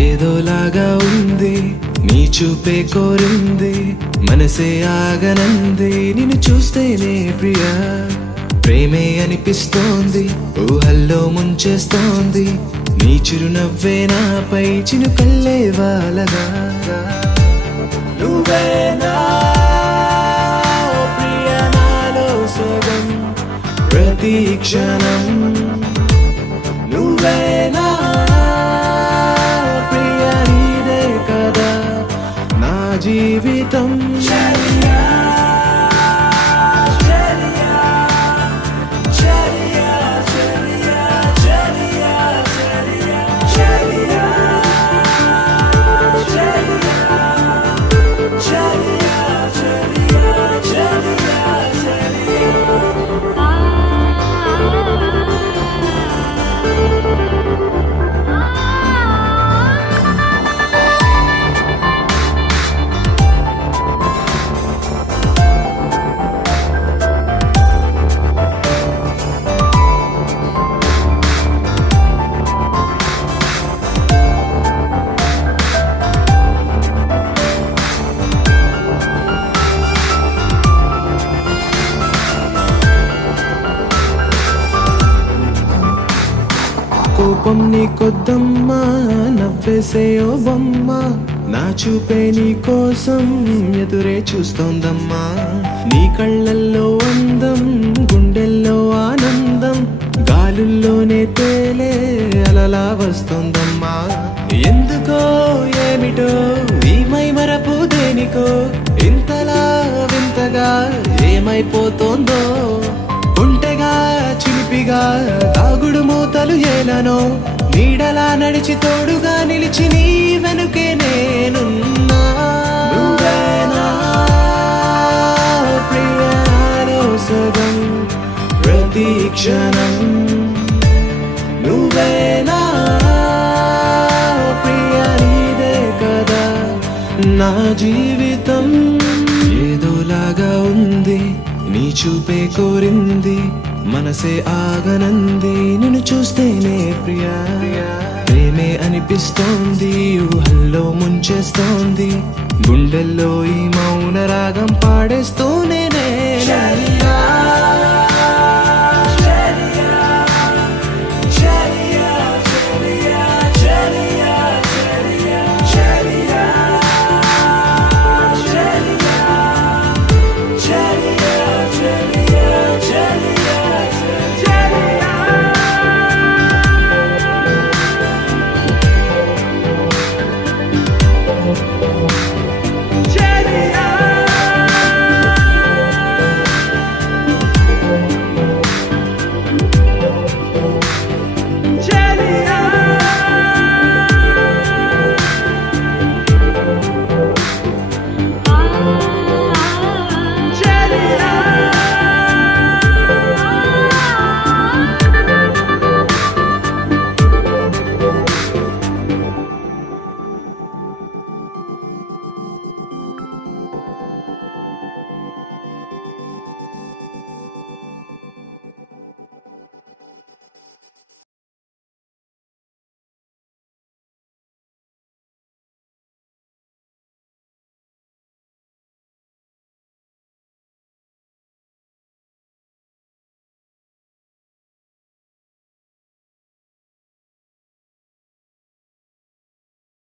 ఏదోలాగా ఉంది నీ చూపే కోరింది మనసే ఆగనంది నిన్ను చూస్తేనే ప్రియా ప్రేమే అనిపిస్తోంది ఊహల్లో ముంచేస్తోంది నీ చిరునవ్వే నాపై చినుకల్లే వాలగా నువ్వేనా ఓ ప్రియా నాలో సగం ప్రతి క్షణం నువ్వేనా ప్రియా నీదే కదా నా జీవితం కోపం నీ కొద్దమ్మా నవ్వేసే ఓ బొమ్మ నా చూపే నీ కోసం ఎదురే చూస్తోందమ్మా నీ కళ్ళల్లో అందం గుండెల్లో ఆనందం గాలుల్లోనే తేలే అలలా వస్తోందమ్మా ఎందుకో ఏమిటో ఈ మైమరపు దేనికో ఇంతలా వింతగా ఏమైపోతోందో ఒంటెగా చిలిపిగా తాగుడు మూతలు ఏలనో నీడలా నడిచి తోడుగా నిలిచి నీ వెనుకే నేనున్నా నువ్వేనా ప్రియాలో సగం ప్రతి క్షణం నువ్వేనా ప్రియా నీదే కదా నా జీవితం ఏదోలాగా ఉంది నీ చూపే కోరింది మనసే ఆగనంది నిన్ను చూస్తేనే ప్రియా ప్రేమే అనిపిస్తోంది ఊహల్లో ముంచేస్తోంది గుండెల్లో ఈ మౌన రాగం పాడేస్తూనే